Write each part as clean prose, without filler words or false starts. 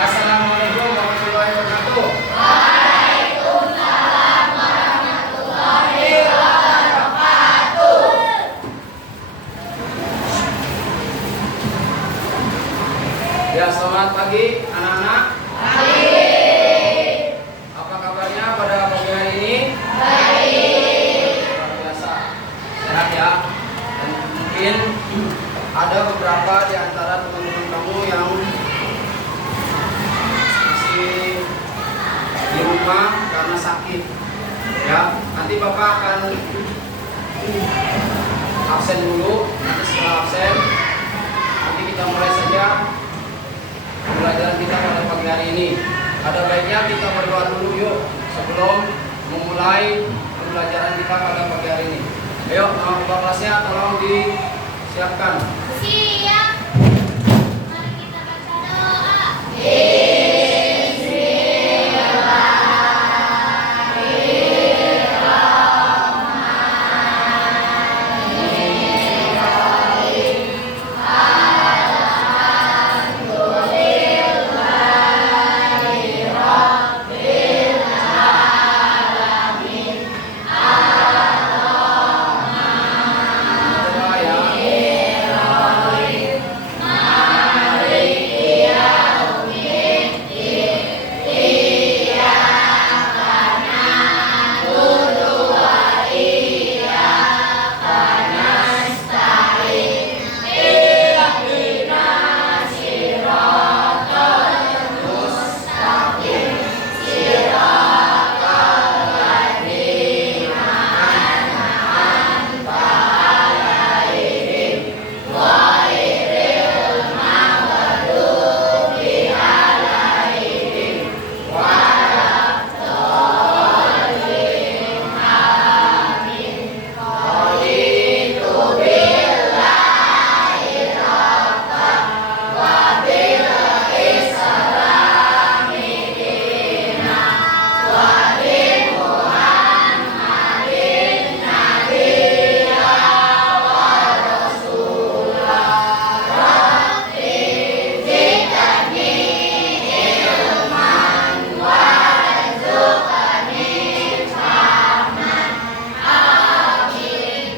Assalamualaikum warahmatullahi wabarakatuh. Ya, selamat pagi anak-anak. Apa kabarnya pada pagi hari ini? Luar biasa. Sehat ya. Dan mungkin ada beberapa di antara teman-teman kamu yang masih di rumah karena sakit. Ya, nanti Bapak akan absen dulu. Nanti setelah absen, nanti kita mulai saja pembelajaran kita pada pagi hari ini. Ada baiknya kita berdoa dulu yuk sebelum memulai pembelajaran kita pada pagi hari ini. Ayo, nama Bapak kelasnya tolong disiapkan. Siap. Mari kita baca doa. Doa ya.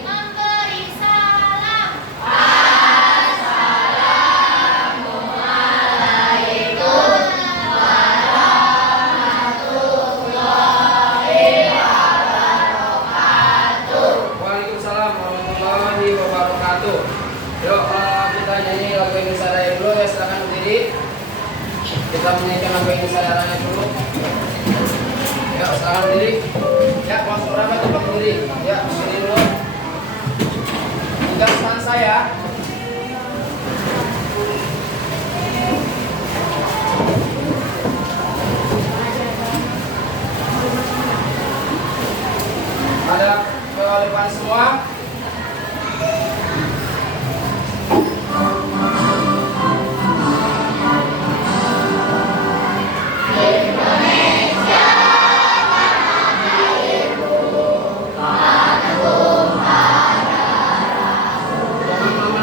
Memberi salam. Waalaikumsalam warahmatullahi wabarakatuh. Yuk kita nyanyi lagu Indonesia Raya dulu ya, silakan berdiri. Kita menyanyikan lagu Indonesia Raya dulu. Ya, silakan berdiri. Ya, kelas berapa coba berdiri? Ya, berdiri dulu. Tinggal stanza ya. Ada kewajiban semua. Jangan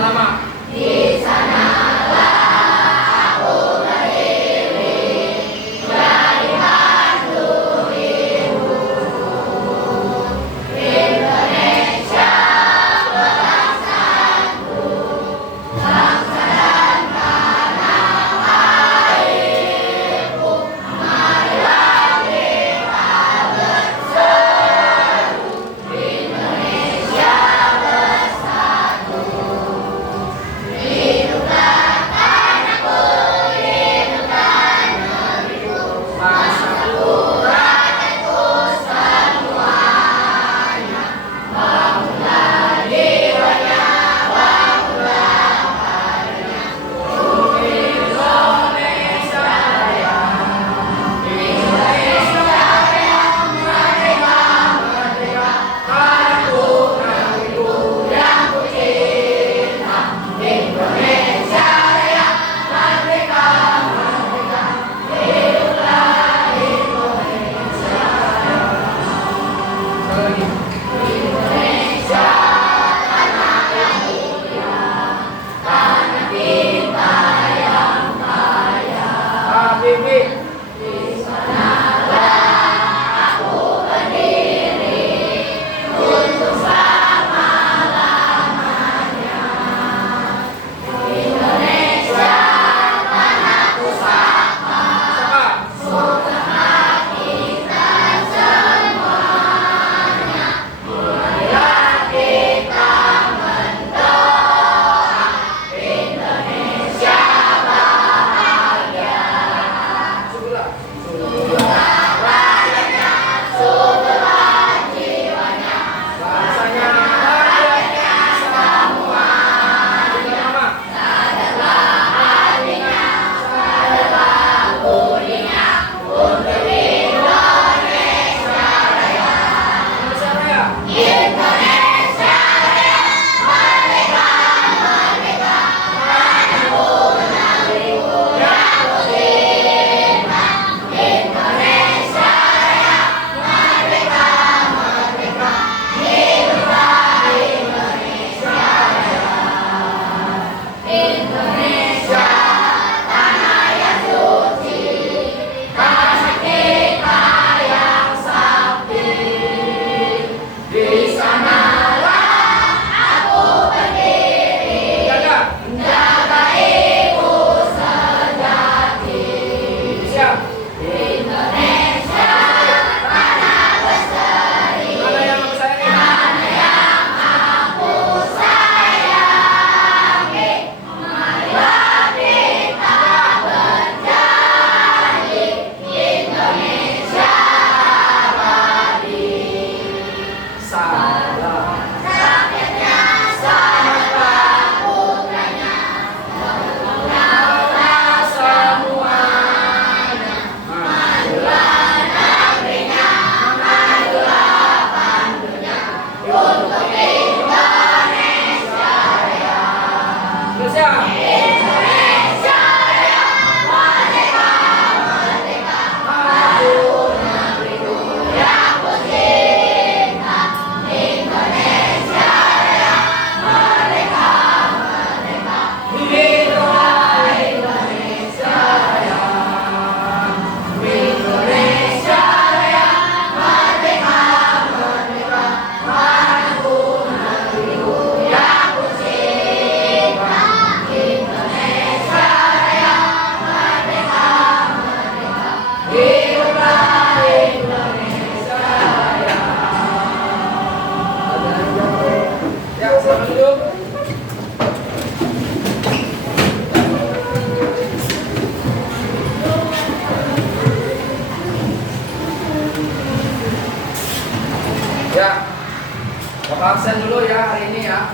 Absen dulu ya hari ini ya.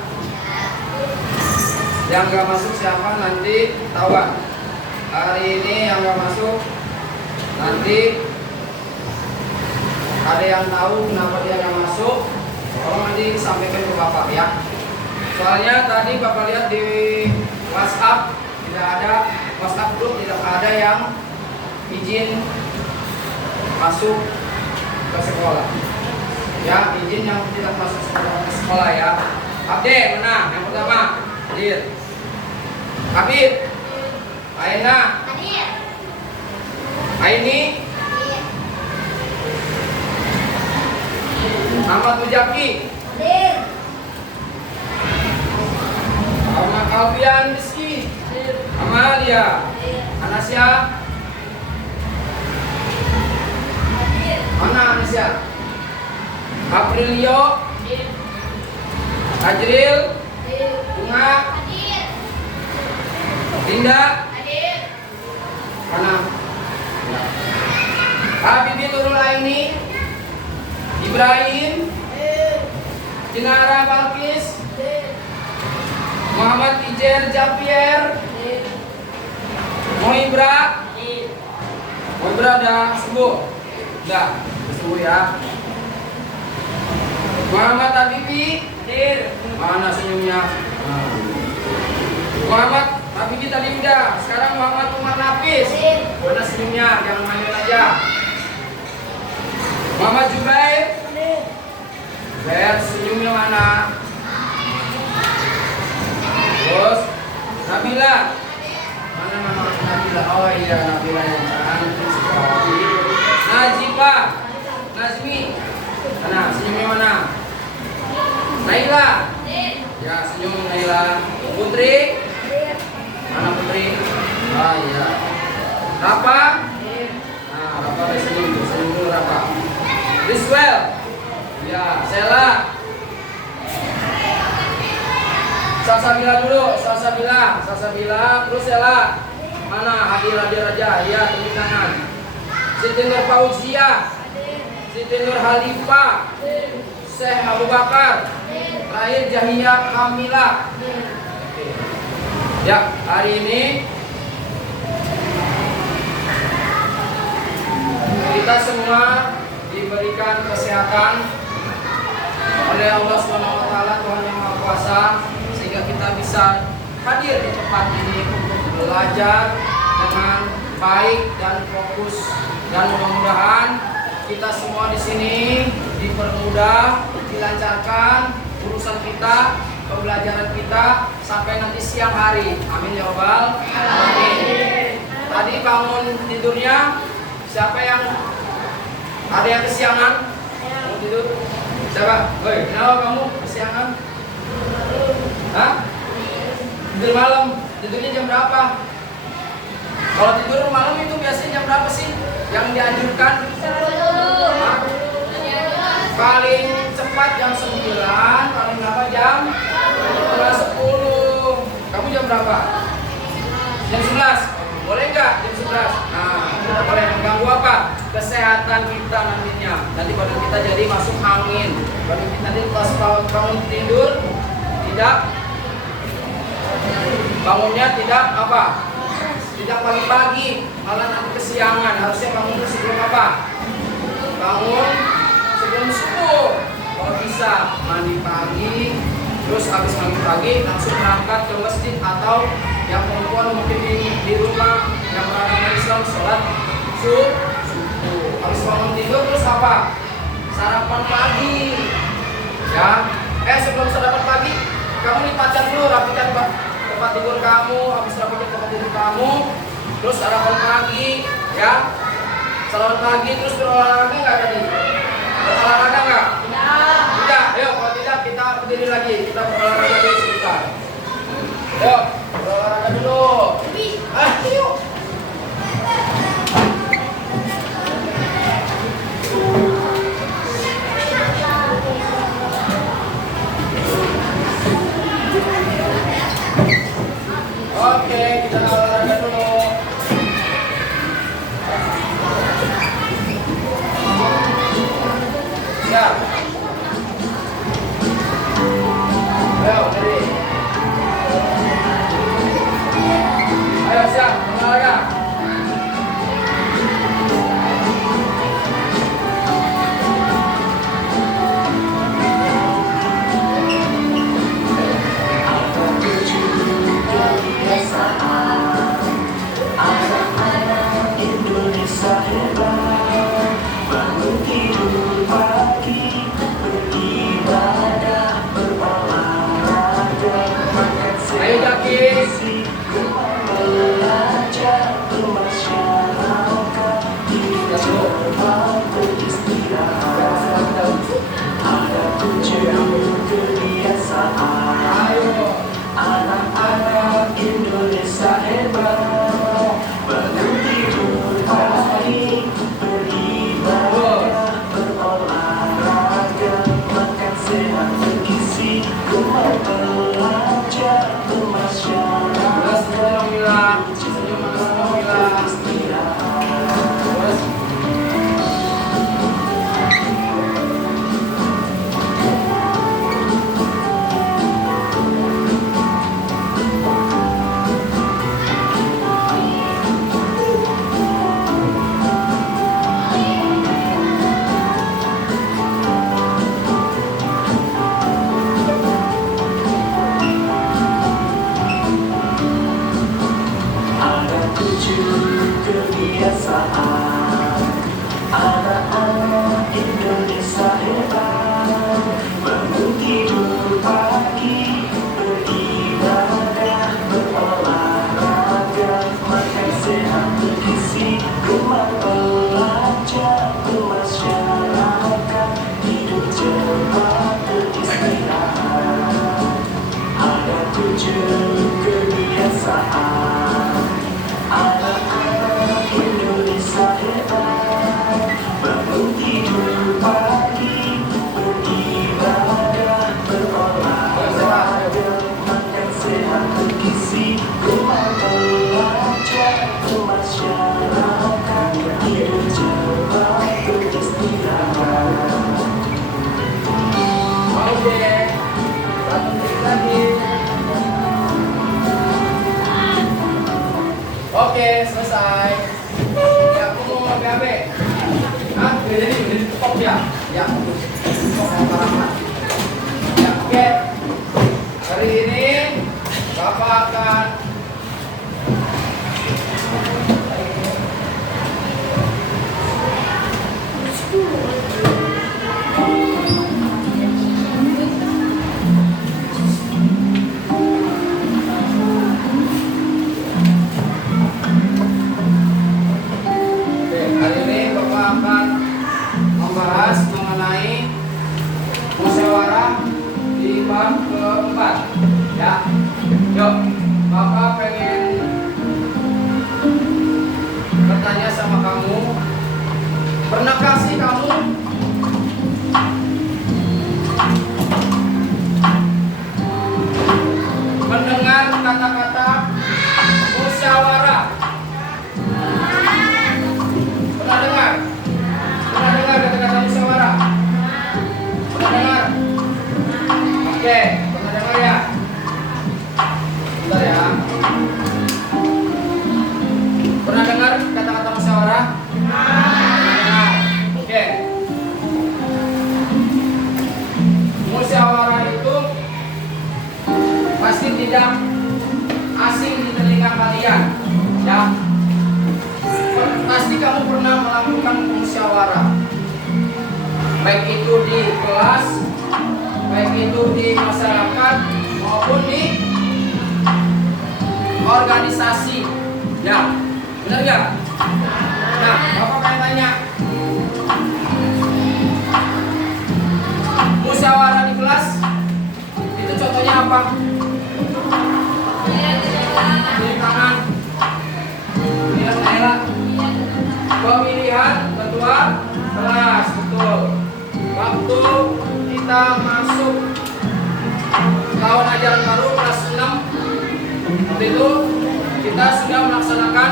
Yang gak masuk siapa nanti ketahuan. Hari ini yang gak masuk nanti ada yang tahu kenapa dia gak masuk. Tolong nanti sampaikan ke Bapak ya. Soalnya tadi Bapak lihat di WhatsApp tidak ada, WhatsApp group tidak ada yang izin masuk ke sekolah. Ya, izin yang tidak masuk ke sekolah ya. Abde, mana? Yang pertama, hadir. Habib, Aina, Hadir. Aini, Ahmad Mujaki, Hadir. Ahmad Alfian Rizky, Amalia, Anasia, mana Anasia? Aprilio, Ajril, Bunga, Hadir. Dinda, Hadir. mana? Habibi Nurul Aini, Ibrahim, Jinara Balkis, Muhammad Ijer Javier, Moibra udah sembuh? Udah sembuh ya. Muhammad Habibi, mana senyumnya? Muhammad Habibi tadi udah, sekarang Muhammad Umar Nafis, mana senyumnya? Jangan main aja. Muhammad Jubair, lihat senyumnya mana? Terus Nabila, mana nama Nabila? Oh iya Nabila yang cantik sekali. Najiba, Nazmi, mana senyumnya mana? Naila, ya senyum Naila. Putri, mana Putri? Oh iya. Rafa, nah Rafa ada senyum dulu Rafa. Riswell, ya Sela. Salsabila dulu, Salsabila, terus Sela. Mana hadir aja, ya tepuk tangan. Siti Nur Fauzia, Siti Nur Halifah, Syekh Abu Bakar, terakhir Jahia Kamila. Ya, hari ini kita semua diberikan kesehatan oleh Allah SWT, Tuhan Yang Maha Kuasa, sehingga kita bisa hadir di tempat ini untuk belajar dengan baik dan fokus, dan mudah-mudahan kita semua di sini dipermudah, dilancarkan urusan kita pembelajaran kita sampai nanti siang hari. Amin ya Rabbal alamin. Tadi bangun tidurnya siapa yang ada yang kesiangan? Bangun tidur? Siapa? Woi, kenapa kamu kesiangan? Hah? Tidur malam. Tidurnya jam berapa? Kalau tidur malam itu biasanya jam berapa sih yang dianjurkan? Hah? Paling cepat jam 9, paling lama jam 10. Kamu jam berapa? Jam 11. Boleh nggak jam 11? Nah, tidak boleh mengganggu apa? Kesehatan kita nantinya. Nanti badan kita jadi masuk angin. Badan kita nanti pas bangun tidur tidak bangunnya tidak apa? Tidak pagi-pagi, malah nanti kesiangan. Harusnya bangun sebelum apa? Bangun sebelum subuh. Kalau bisa mandi pagi, terus habis mandi pagi langsung berangkat ke masjid, atau yang perempuan mungkin di rumah yang beragama Islam sholat subuh. Habis bangun tidur terus apa? Sarapan pagi. Ya. Sebelum sarapan pagi, kamu lipatkan dulu, rapikan tempat tidur kamu. Habis rapikan tempat tidur kamu, terus sarapan pagi, ya. Sarapan pagi terus berolahraga nggak tadi? Berolahraga nggak? Tidak. Ayo, kalau tidak kita berdiri lagi, kita berolahraga dulu sebentar. Ayo, berolahraga dulu. Yuk. Oke, kita olahraga dulu. Siap. Ayo, ready. Ayo, siap, olahraga. Ayo Jaki. Anak-anak Indonesia hebat, bangun tidur pagi, beribadah, berolahraga, makan sehat bergizi, gemar belajar, bermasyarakat, ada 7 kebiasaan. Anak-anak Indonesia hebat, bangun tidur pagi, beribadah, berolahraga, makan sehat bergizi, gemar belajar, bermasyarakat, hidup cepat beristirahat. Ada 7 kebiasaan. Anak-anak Indonesia hebat, bangun tidur pagi, beribadah, berolahraga, makan sehat bergizi, gemar belajar, bermasyarakat, hidup cepat beristirahat. Oke. Satu menit lagi. Oke, selesai. Ya, aku mau BAB. Hah? Jadi top ya? Ya. Top yang parah. Ya, oke. Hari ini Bapak akan Pernahkah sih kamu mendengar kata-kata musyawarah? Pernah dengar? Pernah dengar kata-kata musyawarah? Pernah dengar? Oke, pernah dengar ya? Bentar ya. Pernah dengar kata-kata musyawarah? Pernah. Oke. Musyawarah itu pasti tidak asing di telinga kalian, ya. Pasti kamu pernah melakukan musyawarah, baik itu di kelas, baik itu di masyarakat maupun di organisasi, ya. Benar nggak? Nah, Bapak pengen tanya, musyawarah di kelas itu contohnya apa? Pilih kanan, pilih daerah, pemilihan ketua kelas, betul. Waktu kita masuk tahun ajaran baru kelas 6, waktu itu kita sudah melaksanakan,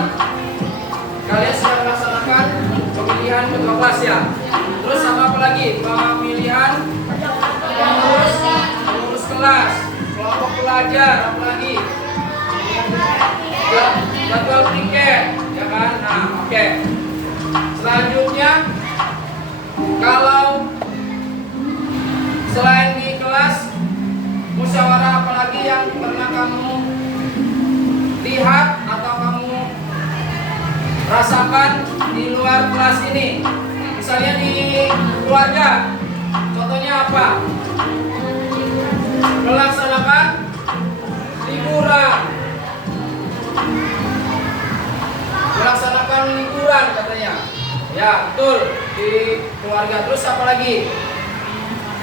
kalian sudah melaksanakan pemilihan ketua kelas ya. Terus sama apa lagi? Pemilihan pengurus kelas, kelompok pelajar, apa lagi? Jadwal piket, ya kan? Nah, oke. Selanjutnya, kalau selain di kelas, musyawarah apalagi yang pernah kamu lihat atau kamu rasakan di luar kelas ini? Misalnya di keluarga, contohnya apa? Melaksanakan liburan, melaksanakan liburan katanya, ya betul, di keluarga. Terus apa lagi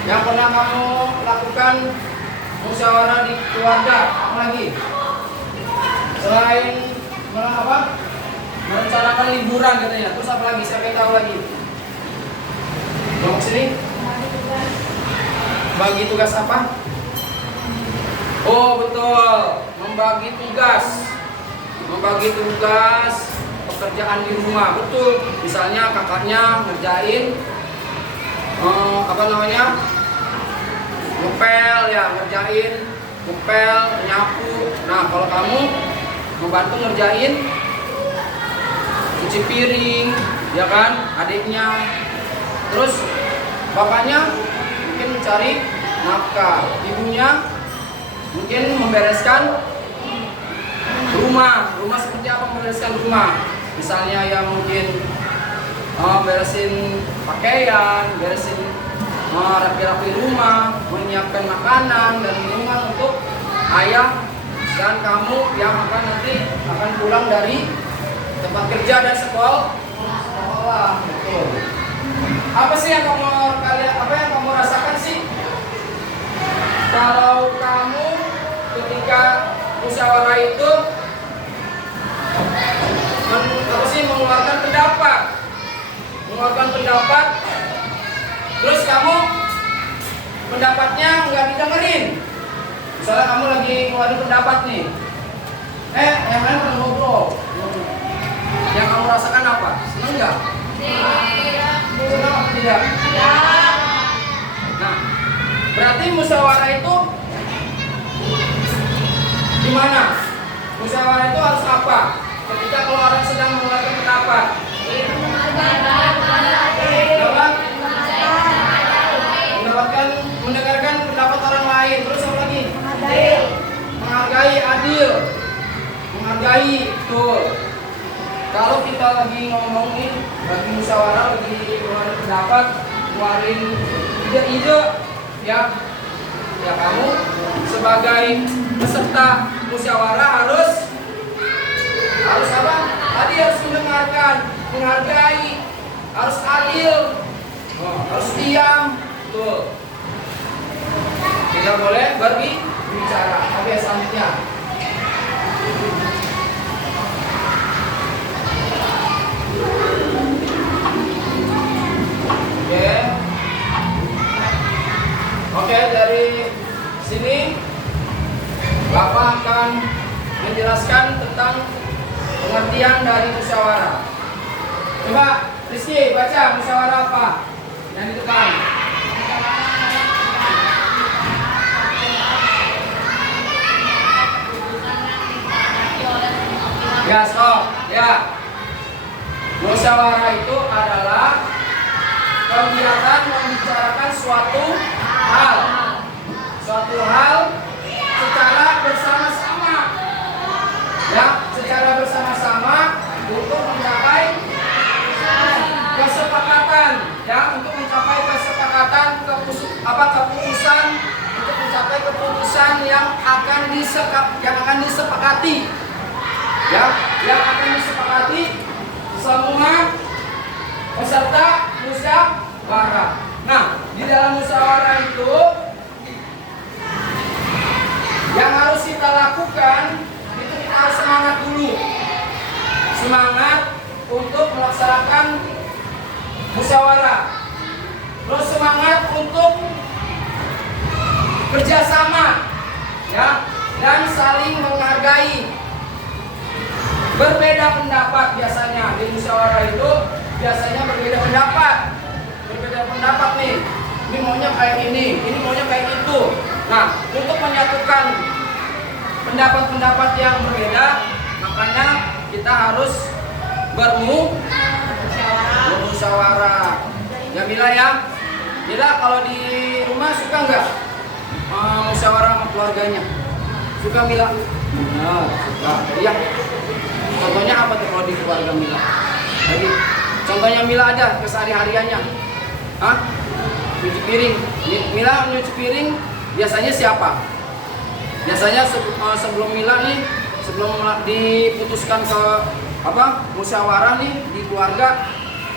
yang pernah kamu lakukan musyawarah di keluarga? Apa lagi selain apa? Merencanakan liburan katanya. Terus apa lagi? Siapa yang tahu lagi? Mau sini? Bagi tugas apa? Oh betul, membagi tugas. Membagi tugas pekerjaan di rumah, betul. Misalnya kakaknya ngerjain apa namanya, ngepel ya, ngerjain ngepel, nyapu. Nah kalau kamu membantu ngerjain cuci piring, ya kan, adiknya. Terus bapaknya mungkin mencari nafkah, ibunya mungkin membereskan rumah seperti apa? Membereskan rumah, misalnya yang mungkin beresin pakaian, beresin rapi-rapi rumah, menyiapkan makanan dan minuman untuk ayah dan kamu yang akan nanti akan pulang dari tempat kerja dan sekolah. Betul. Apa sih yang kamu rasakan sih kalau kamu ketika musyawarah itu mengeluarkan pendapat, terus kamu pendapatnya nggak didengerin. Misalnya kamu lagi ngeluarin pendapat nih, yang lain pernah ngobrol, yang kamu rasakan apa? Seneng nggak? Seneng apa tidak? Nah, berarti musyawarah itu gimana? Musyawarah itu harus apa? Ketika kalau orang sedang mengeluarkan pendapat, mendengarkan pendapat orang lain. Terus apa lagi? Menghargai, adil, menghargai, betul. Kalau kita lagi ngomongin, lagi musyawarah, lagi mengeluarkan pendapat, ngeluarin ide-ide, ya kamu sebagai peserta musyawarah harus apa? Tadi harus mendengarkan, menghargai, harus adil, harus diam, betul. Tidak boleh berbicara. Oke, selanjutnya. Pengertian dari musyawarah. Coba Rizky baca musyawarah apa? Yang di depan. Ya, stop. Ya. Musyawarah itu adalah kegiatan membicarakan suatu hal. Suatu hal secara bersama-sama. Ya, secara bersama-sama untuk mencapai kesepakatan, ya, untuk mencapai kesepakatan keputusan untuk mencapai keputusan yang akan disepakati. Ya, yang akan disepakati semua peserta musyawarah. Nah, di dalam musyawarah itu yang harus kita lakukan itu kita harus semangat dulu. Semangat untuk melaksanakan musyawarah. Terus semangat untuk kerjasama, ya, dan saling menghargai. Berbeda pendapat biasanya di musyawarah itu biasanya berbeda pendapat. Berbeda pendapat nih. Ini maunya kayak ini maunya kayak itu. Nah, untuk menyatukan pendapat-pendapat yang berbeda, makanya kita harus bermusyawarah. Ya Mila ya. Mila kalau di rumah suka nggak musyawarah sama keluarganya? Suka Mila? Nah, suka. Jadi ya. Contohnya apa tuh kalau di keluarga Mila? Jadi contohnya Mila aja kesehari-hariannya. Hah? Nyuci piring. Mila nyuci piring biasanya siapa? Biasanya sebelum Mila nih, sebelum diputuskan ke musyawarah nih di keluarga,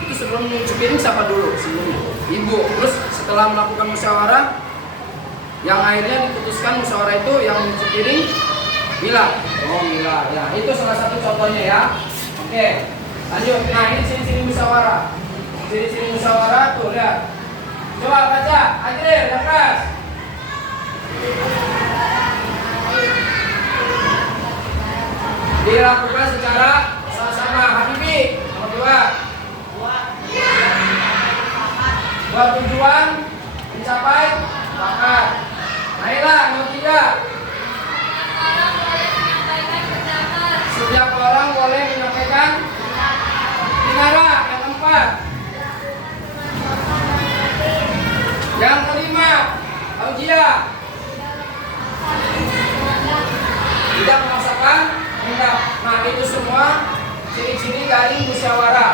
itu sebelum nyuci piring siapa dulu? Sebelumnya ibu. Terus setelah melakukan musyawarah, yang akhirnya diputuskan musyawarah itu yang nyuci piring Mila. Oh Mila, ya itu salah satu contohnya ya. Oke, lanjut. Nah ini sini musyawarah. Sini musyawarah tuh lihat. Coba baca, Adril, lepas. Dilakukan secara sama-sama. Habibi, nomor 2. Buat tujuan mencapai bakat. Naila, nomor 3. Setiap orang boleh menyampaikan Dinara, yang keempat. Yang kelima, Aujia. Tidak memaksakan hendak. Nah itu semua ciri-ciri dari musyawarah.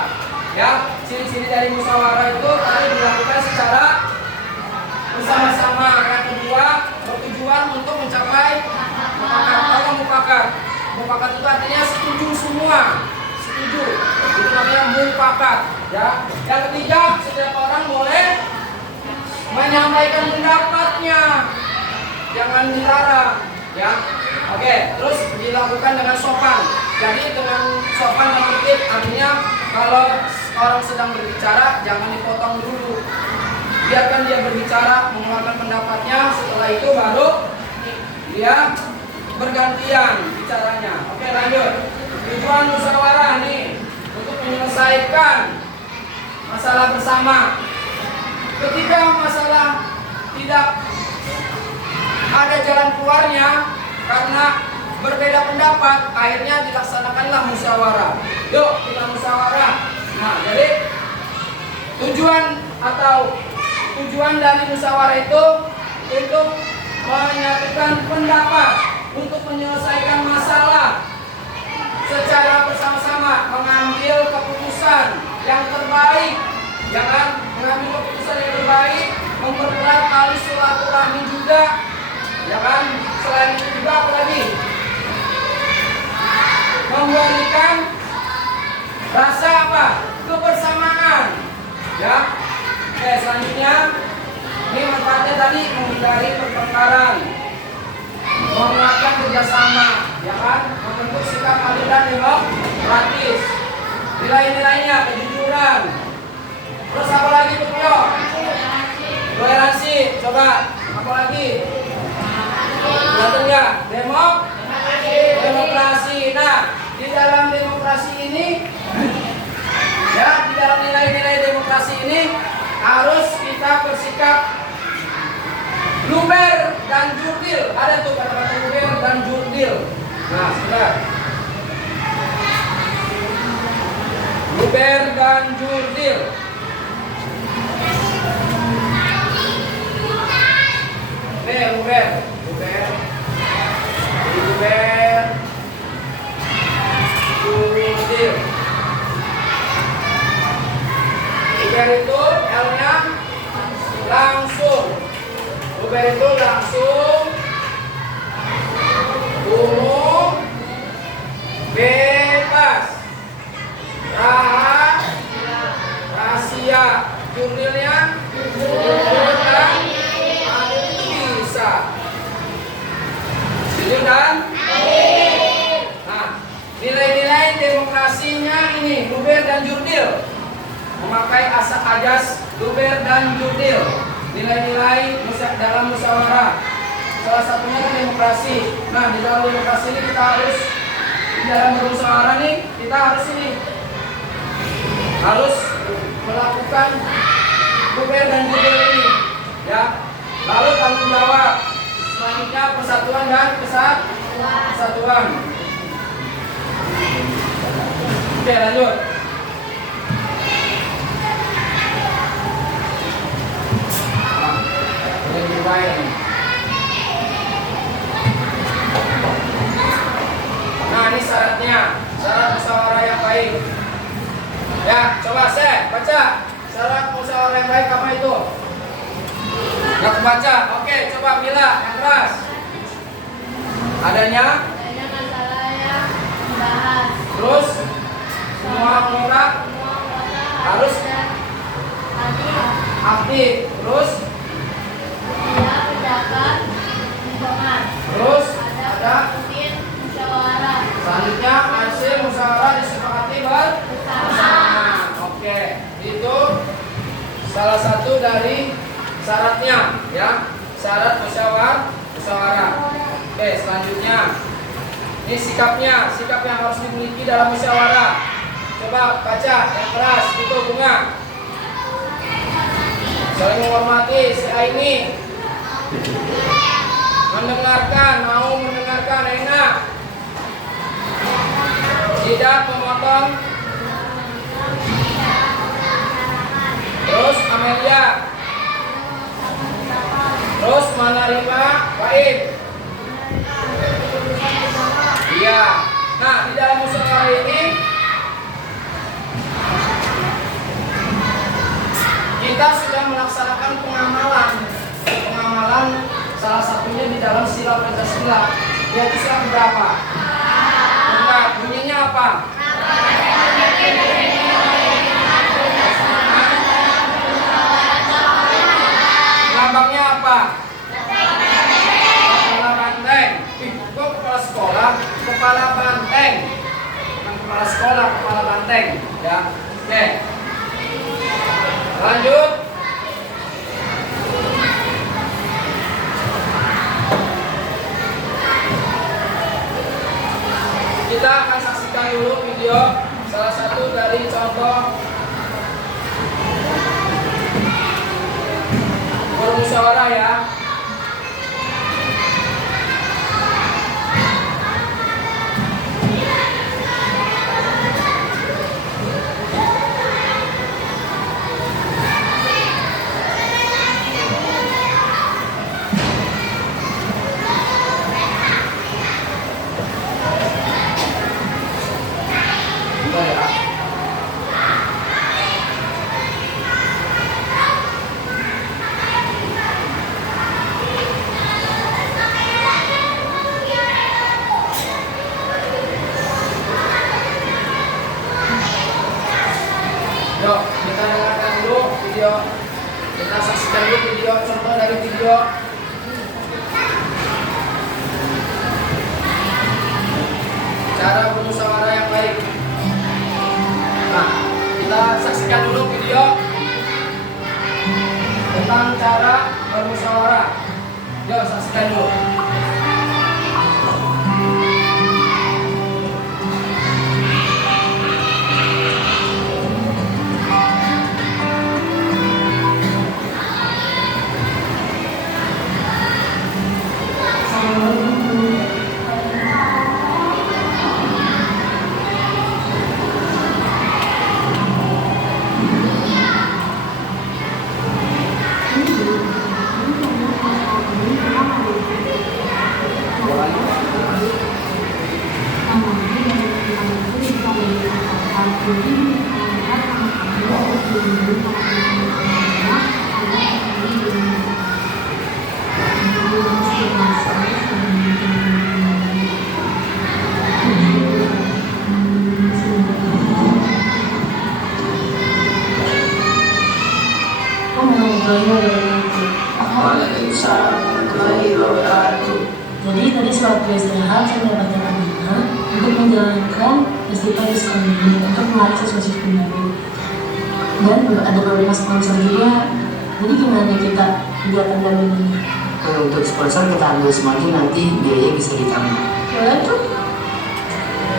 Ya, ciri-ciri dari musyawarah itu tadi dilakukan secara bersama-sama. Yang kedua, bertujuan untuk mencapai mufakat. Mufakat itu artinya setuju semua. Setuju. Itu namanya mufakat. Ya. Yang ketiga, setiap orang boleh menyampaikan pendapatnya. Jangan dilarang. Ya. Oke, terus dilakukan dengan sopan. Jadi dengan sopan dan tertib artinya kalau orang sedang berbicara jangan dipotong dulu. Biarkan dia berbicara, mengeluarkan pendapatnya, setelah itu baru dia bergantian bicaranya. Oke, lanjut. Tujuan musyawarah nih untuk menyelesaikan masalah bersama. Ketika masalah tidak ada jalan keluarnya karena berbeda pendapat, akhirnya dilaksanakanlah musyawarah. Yuk kita musyawarah. Nah, jadi tujuan dari musyawarah itu untuk menyatukan pendapat, untuk menyelesaikan masalah secara bersama-sama, mengambil keputusan yang terbaik. Jangan mengambil keputusan yang terbaik, mempererat tali silaturahmi juga. Ya kan? Selain itu juga apa lagi? Memberikan rasa apa? Kebersamaan. Ya. Oke, selanjutnya ini manfaatnya tadi menghindari pertengkaran, menguatkan kerjasama, ya kan? Membentuk sikap adil dan demokratis. Nilai-nilainya kejujuran. Terus apa lagi tuh Pio? Toleransi. Coba apa lagi? Lihat enggak? Demokrasi. Nah, di dalam demokrasi demokrasi ini, ya, di dalam nilai-nilai demokrasi ini harus kita bersikap luber dan jurdil. Ada tuh kata-kata luber dan jurdil. Nah, sebentar. Luber dan jurdil. Luber. Jurdil. Luber itu L-nya langsung. Luber itu langsung, umum, bebas, rahasia. Jurnilnya adil itu bisa. Setuju kan? Nah, nilai-nilai demokrasinya ini luber dan jurdil. Memakai ajas luber dan jurdil. Nilai-nilai dalam musyawarah. Salah satunya kan demokrasi. Nah, di dalam demokrasi ini kita harus, di dalam bermusyawarah nih, kita harus melakukan luber dan jurdil ini, ya. Lalu tanggung jawab. Selanjutnya persatuan dan kesatuan. Oke, lanjut. Nah, ini syaratnya, syarat musyawarah yang baik. Ya, coba saya baca syarat musyawarah yang baik apa itu? Nggak kebaca. Oke, coba Mila yang keras. Adanya masalah yang dibahas. Terus semua anggota harus aktif. Terus Tidak mendapat dukungan. Terus ada rutin musyawarah. selanjutnya hasil musyawarah disepakati bersama. Oke, itu salah satu dari syaratnya, ya. Syarat musyawarah. Oke, selanjutnya ini sikap yang harus dimiliki dalam musyawarah. Coba baca yang keras itu Bunga. Saling menghormati si ini. Mau mendengarkan enak. Tidak memotong. Terus Amelia. Terus menerima baik. Iya. Nah, di dalam musyawarah ini kita sudah melaksanakan pengamalan salah satunya di dalam sila Pancasila, yaitu sila berapa? Enggak, bunyinya apa? Lambangnya apa? Kepala banteng. Kok kepala sekolah? Kepala banteng. Bukan kepala sekolah, kepala banteng. Ya, oke. Lanjut. Kita akan saksikan dulu video salah satu dari contoh bermusyawarah, ya. Yuk, kita dengarkan dulu video. Kita saksikan dulu video, contoh dari video. Cara bermusyawarah yang baik. Nah, kita saksikan dulu video tentang cara bermusyawarah. Yuk, saksikan dulu. Jadi tadi sewaktu istirahat saya mendapatkan amanah untuk menjalankan festival di sekolah ini untuk menarik siswa-siswi baru. Dan ada beberapa sponsor juga. Jadi gimana kita kegiatan kali ini? Untuk sponsor kita ambil semakin nanti biaya bisa ditambah. Boleh tuh.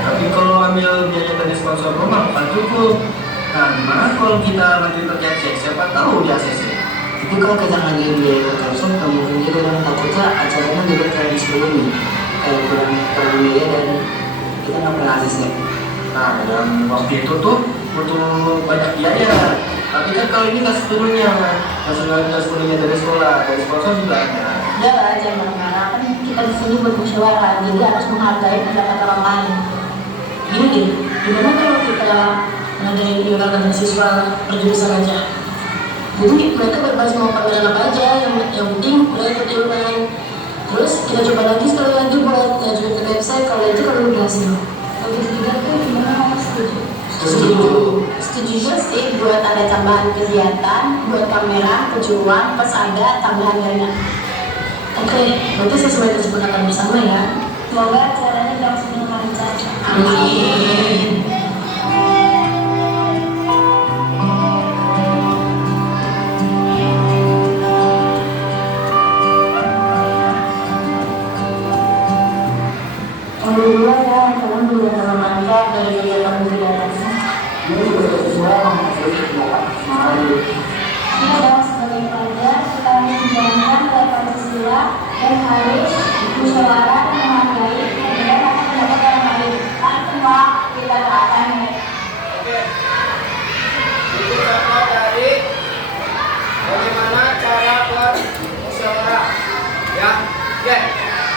Tapi kalau ambil biaya dari sponsor rumah bukan cukup. Nah, gimana kalau kita lanjut ke ACC? Siapa tahu di ACC? Tapi kalau kita ngambil biaya ke kapsul, mungkin juga orang takutnya acaranya juga kayak sebelumnya, kayak kurang biaya dan kita nggak pernah ACC. Nah, dalam waktu itu tuh butuh banyak biaya. Tapi kan kalau ini nggak sepenuhnya, nggak sepenuhnya dari sekolah, dari sponsor juga ada. Udah lah, jangan marah-marah. Kan kita di sini buat musyawarah, jadi harus menghargai pendapat orang lain. Gini deh, gimana kalau kita ngadain iuran siswa perjurusan aja? Jadi mereka bebas mau pameran apa aja, yang penting mereka ikut iuran. Terus kita coba lagi sekali lagi buat ngajuin ke website kalau itu kalau udah hasil. Kalau gitu juga tuh gimana, kamu setuju? Setuju juga sih buat ada tambahan kegiatan, buat pameran, kejuruan, plus ada tambahan dana. Oke, berarti sesuai kesepakatan bersama ya. Semoga acaranya berlangsung dengan lancar. Amin. Alhamdulillah ya, kalian juga dalam lancar dari kegiatan-kegiatannya. Ini juga sesuai menghasilkan kegiatan sehari. Kita dapat sebagai pelajar, kita harus menjalankan nilai Pancasila dan harus musyawarah dan menghargai perbedaan atas pendapat orang lain. Kan semua kita akan Oke. Itu contoh dari bagaimana cara bermusyawarah. Ya. Oke.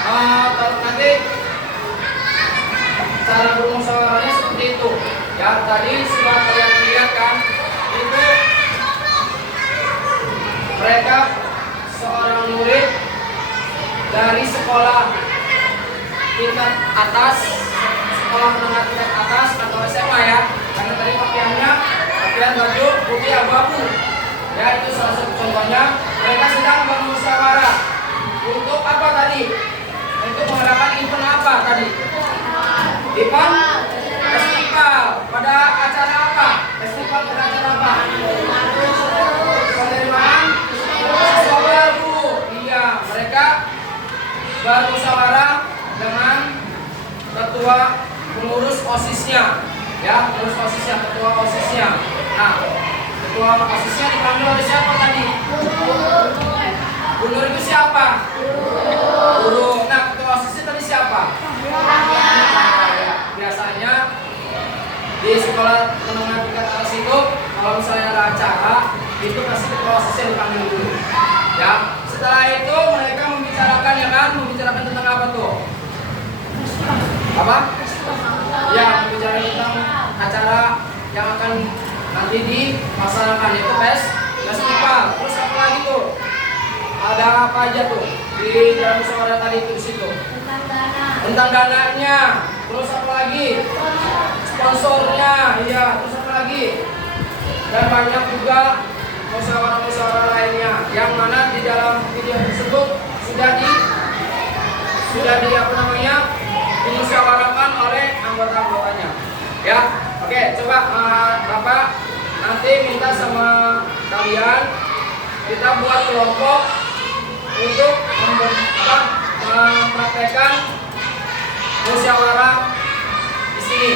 Kalau nanti cara bermusyawarahnya seperti itu. Ya, tadi sudah kalian lihat kan, itu mereka seorang murid dari sekolah tingkat atas, sekolah menengah tingkat atas atau SMA ya, karena tadi pakaian baju putih abu-abu. Ya, itu salah satu contohnya. Mereka sedang bermusyawarah untuk apa tadi? Untuk mengadakan event apa tadi? Event festival. Pada acara apa? Festival pada acara apa? Penerimaan siswa baru. Iya, mereka bermusyawarah dengan ketua pengurus OSIS-nya. Ya, pengurus OSIS-nya, ketua OSIS-nya. Nah, ketua OSIS-nya dipanggil oleh siapa tadi? Guru itu siapa? Guru. Nah, ketua OSIS-nya tadi siapa? Biasanya di sekolah menengah tingkat atas itu kalau misalnya ada acara itu pasti ketua OSIS-nya dipanggil dulu. Ya, setelah itu mereka membicarakan ya kan, membicarakan tentang apa tuh? Apa? Ya, membicarakan tentang acara yang akan nanti dilaksanakan yaitu festival. Terus apa lagi tuh? Ada apa aja tuh di dalam musyawarah tadi itu di situ? Tentang dananya. Terus apa lagi? Sponsornya. Iya, terus apa lagi? Dan banyak juga musyawarah-musyawarah lainnya yang mana di dalam video tersebut sudah dimusyawarahkan oleh anggota-anggotanya. Ya, oke, coba Bapak nanti minta sama kalian kita buat kelompok untuk mempraktekkan musyawarah di sini.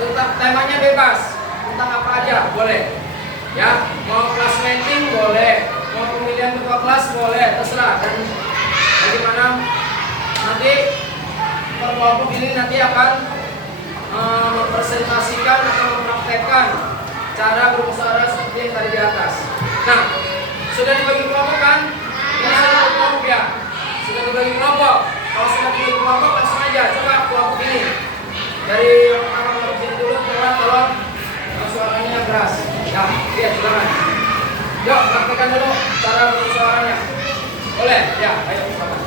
Tentang temanya bebas, tentang apa aja boleh. Ya, mau kelas meeting boleh, mau pemilihan ketua kelas boleh, terserah. Dan bagaimana nanti kelompok ini nanti akan mempresentasikan atau mempraktekkan cara bermusyawarah seperti yang tadi di atas. Nah, sudah dibagi kelompok kan? Ini sudah dibagi kelompok ya? Sudah dibagi kelompok. Kalau sudah dibagi kelompok langsung aja coba kelompok ini. Dari yang pertama kelompok ini dulu. Yuk, praktekkan dulu cara bersuaranya. Boleh? Ya, ayo silakan.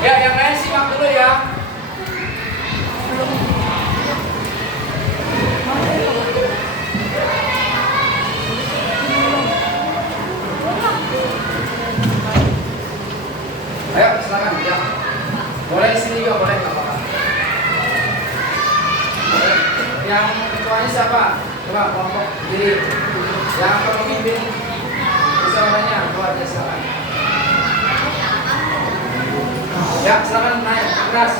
Ya, yang lain simak dulu ya. Ayo, silakan. Ya. Boleh di sini juga, boleh nggak apa-apa. Yang ketuanya siapa? Coba kelompok diri. Yang pemimpin suaranya, keluar aja silakan. Ya, silakan naik keras.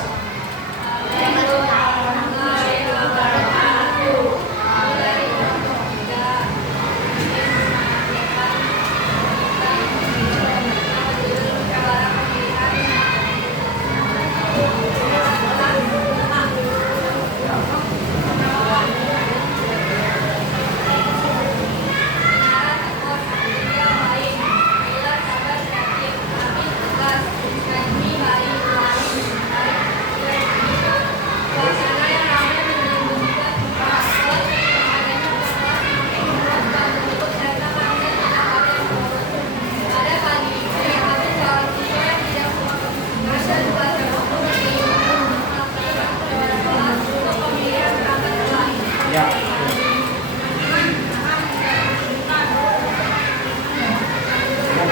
Ya.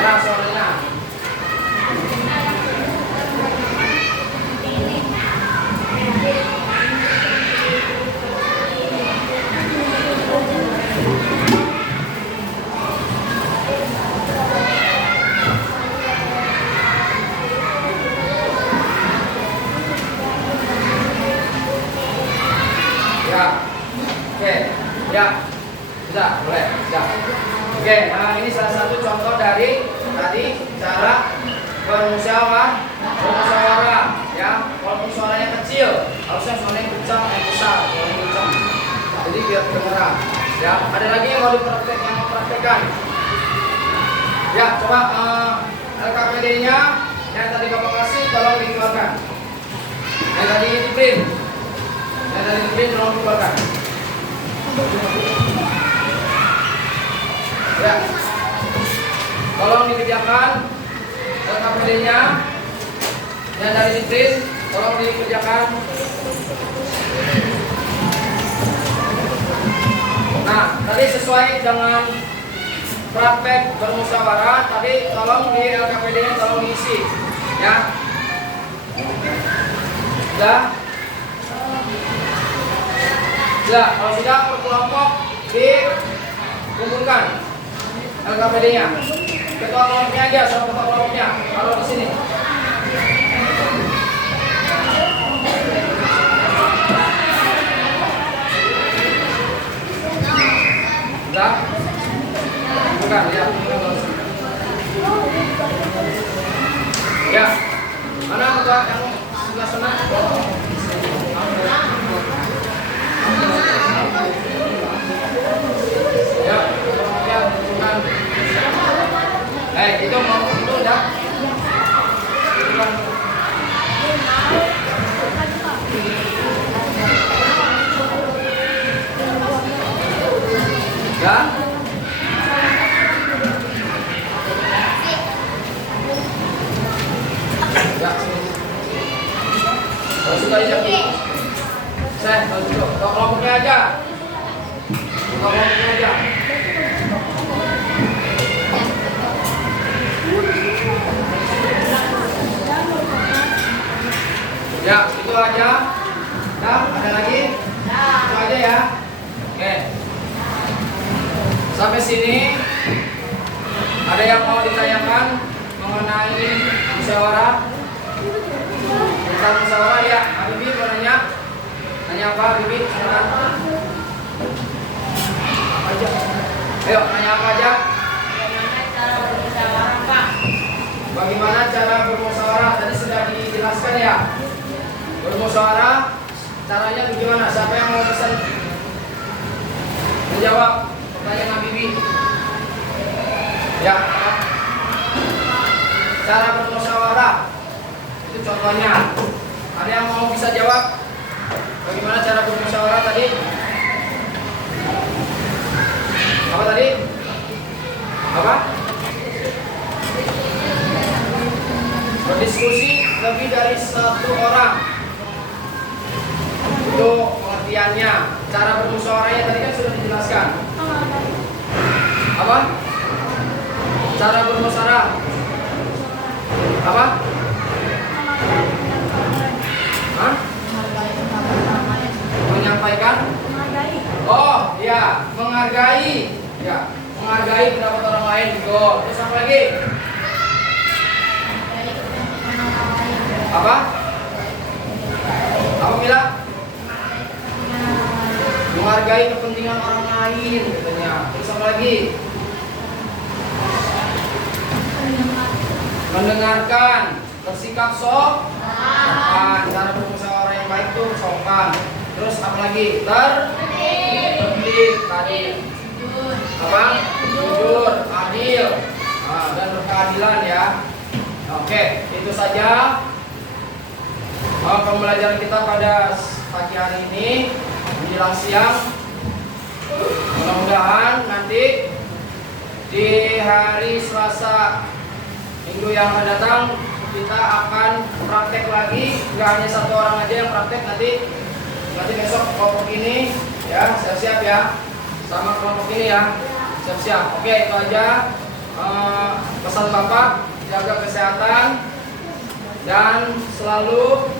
Keras suaranya. Ya. Oke, ya, bisa, boleh, bisa. Oke, nah ini salah satu contoh dari tadi cara bermusyawarah, ya. Walaupun suaranya kecil, harusnya suaranya kencang, besar, suaranya kencang. Jadi biar kedengeran. Ya, ada lagi yang mau mempraktekkan. Ya, coba LKPD-nya yang tadi Bapak kasih tolong dikeluarkan. Yang tadi di print. Yang tadi di print tolong dikeluarkan. Ya, tolong dikerjakan LKPD-nya yang dari di print, tolong dikerjakan. Nah, tadi sesuai dengan praktek bermusyawarah, tadi tolong di LKPD-nya tolong diisi, ya. Sudah? Sudah, kalau sudah per kelompok dikumpulkan LKPD-nya. Ketua kelompoknya aja, sama ketua kelompoknya. Kalau di sini. Sudah? Bukan, ya. Ya. Mana ketua yang sebelah sana? Ya, kemudian bukan. Itu mau itu udah. Ya. Ya, sini. Kalau sudah ijab. Saya kalau sudah, kelompoknya aja. Kelompoknya aja. Ya, itu aja. Nah, ada lagi? Itu aja ya. Oke. Sampai sini ada yang mau ditanyakan mengenai musyawarah? Tentang musyawarah ya, Habibie mau nanya? Nanya apa, Habibie? Silakan. Aja. Ayo, nanya apa aja? Bagaimana cara bermusyawarah? Tadi sudah dijelaskan ya. Bermusyawarah caranya bagaimana? Siapa yang mau pesan menjawab pertanyaan Habibie? Ya, cara bermusyawarah itu contohnya. Ada yang mau bisa jawab? Bagaimana cara bermusyawarah tadi? Apa tadi? satu orang. Itu pengertiannya. Cara bermusyawarahnya tadi kan sudah dijelaskan. Apa? Cara bermusyawarah. Apa? Hah? Menyampaikan? Oh, ya, menghargai. Ya, menghargai pendapat orang lain juga. Terus apa lagi? Apa? Apa Mila? Menghargai kepentingan orang lain katanya. Terus apa lagi? Mendengarkan, bersikap sopan. Cara bermusyawarah yang baik tuh sopan. Terus apa lagi? Tertib tadi. Apa? Jujur, adil, dan berkeadilan ya. Oke, itu saja pembelajaran kita pada pagi hari ini menjelang siang. Mudah-mudahan nanti di hari Selasa minggu yang akan datang kita akan praktek lagi. Nggak hanya satu orang aja yang praktek, nanti besok kelompok ini ya, siap-siap ya, sama kelompok ini ya, siap-siap. Oke, itu aja pesan Bapak, jaga kesehatan dan selalu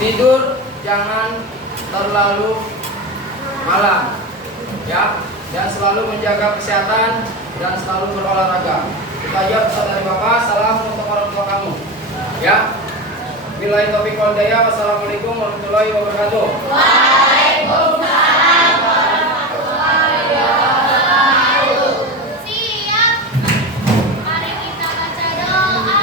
tidur jangan terlalu malam ya, dan selalu menjaga kesehatan dan selalu berolahraga. Itu aja pesan dari Bapak. Salam untuk orang tua kamu ya. Billahi taufiq wal hidayah. Wassalamualaikum warahmatullahi wabarakatuh. Waalaikumsalam warahmatullahi wabarakatuh. Siap. Mari kita baca doa.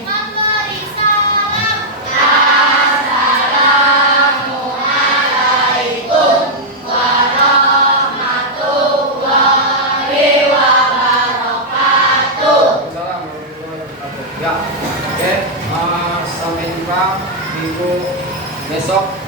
Memberi salam. Assalamualaikum warahmatullahi wabarakatuh. Salam warahmatullahi wabarakatuh. Ya, oke. Sampai jumpa minggu besok